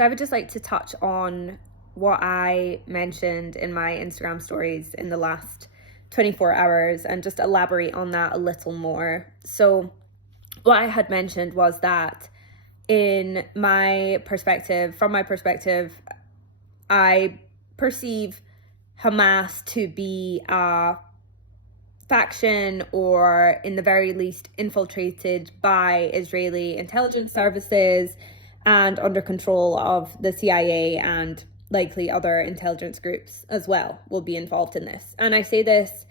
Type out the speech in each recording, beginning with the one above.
So I would just like to touch on what I mentioned in my Instagram stories in the last 24 hours and just elaborate on that a little more. So what I had mentioned was that from my perspective, I perceive Hamas to be a faction, or in the very least infiltrated by Israeli intelligence services and under control of the CIA, and likely other intelligence groups as well will be involved in this. And I say this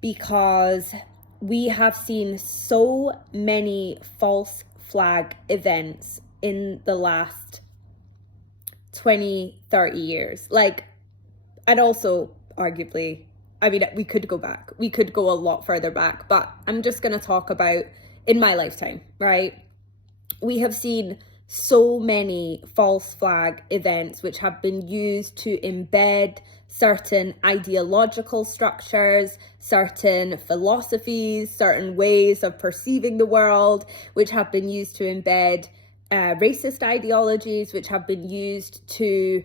because we have seen so many false flag events in the last 20, 30 years. And also arguably, I mean, we could go back. We could go a lot further back, but I'm just going to talk about in my lifetime, right? We have seen so many false flag events which have been used to embed certain ideological structures, certain philosophies, certain ways of perceiving the world, which have been used to embed racist ideologies, which have been used to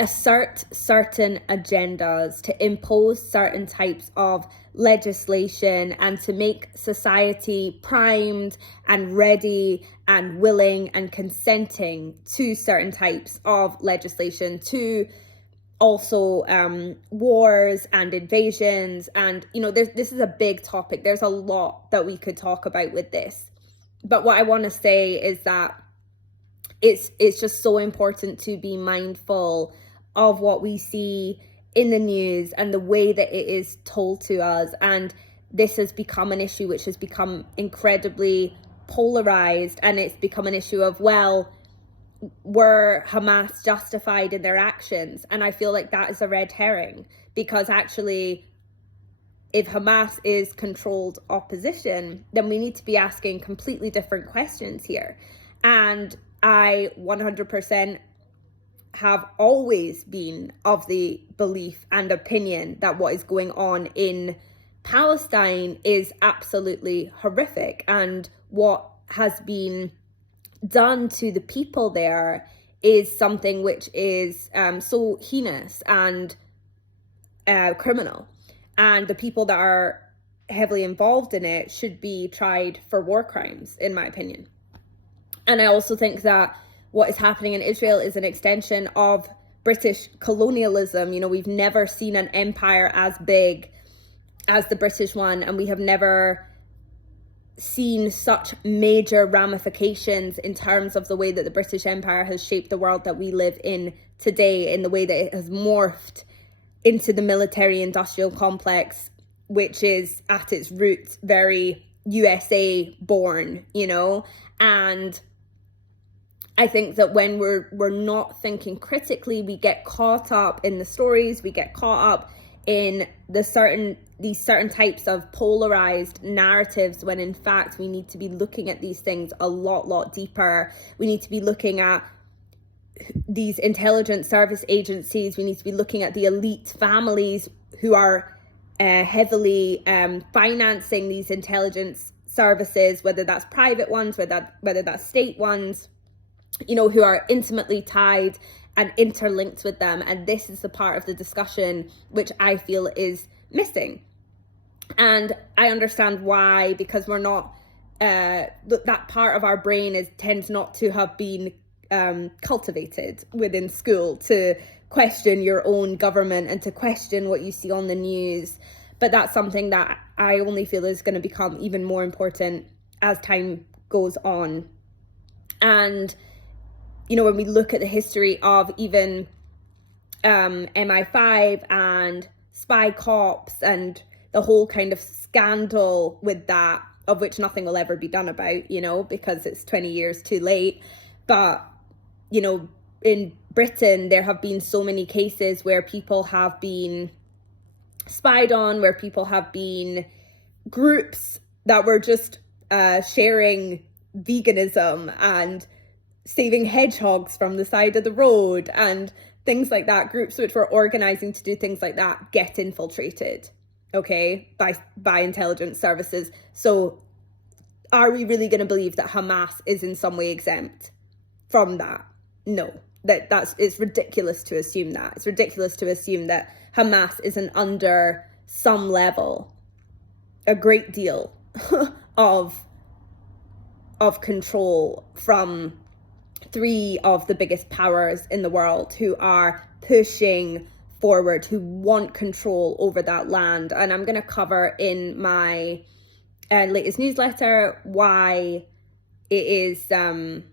assert certain agendas, to impose certain types of legislation, and to make society primed and ready and willing and consenting to certain types of legislation, to also wars and invasions. And this is a big topic. There's a lot that we could talk about with this, but what I want to say is that it's just so important to be mindful of what we see in the news and the way that it is told to us. And this has become an issue which has become incredibly polarized, and it's become an issue of, well, were Hamas justified in their actions? And I feel like that is a red herring, because actually, if Hamas is controlled opposition, then we need to be asking completely different questions here. And I 100% have always been of the belief and opinion that what is going on in Palestine is absolutely horrific, and what has been done to the people there is something which is so heinous and criminal, and the people that are heavily involved in it should be tried for war crimes, in my opinion. And I also think that what is happening in Israel is an extension of British colonialism. We've never seen an empire as big as the British one, and we have never seen such major ramifications in terms of the way that the British Empire has shaped the world that we live in today, in the way that it has morphed into the military-industrial complex, which is at its roots very USA born, and I think that when we're not thinking critically, we get caught up in the stories, we get caught up in these certain types of polarized narratives, when in fact we need to be looking at these things a lot deeper. We need to be looking at these intelligence service agencies. We need to be looking at the elite families who are heavily financing these intelligence services, whether that's private ones, whether that's state ones, who are intimately tied and interlinked with them. And this is the part of the discussion which I feel is missing. And I understand why, because we're not, that part of our brain tends not to have been cultivated within school, to question your own government and to question what you see on the news. But that's something that I only feel is going to become even more important as time goes on. And when we look at the history of even MI5 and spy cops and the whole kind of scandal with that, of which nothing will ever be done about, because it's 20 years too late. But, in Britain, there have been so many cases where people have been spied on, where people have been groups that were just sharing veganism and saving hedgehogs from the side of the road and things like that. Groups which were organizing to do things like that get infiltrated, by intelligence services. So are we really going to believe that Hamas is in some way exempt from that? No, it's ridiculous to assume that. It's ridiculous to assume that Hamas isn't under some level, a great deal of control from three of the biggest powers in the world who are pushing forward, who want control over that land. And I'm going to cover in my latest newsletter why it is, from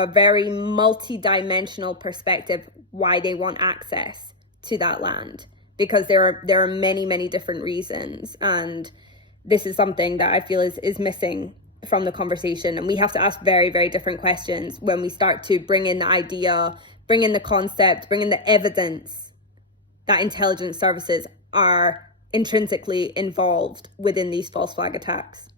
a very multi-dimensional perspective, why they want access to that land, because there are many, many different reasons. And this is something that I feel is missing from the conversation. And we have to ask very, very different questions when we start to bring in the idea, bring in the concept, bring in the evidence that intelligence services are intrinsically involved within these false flag attacks.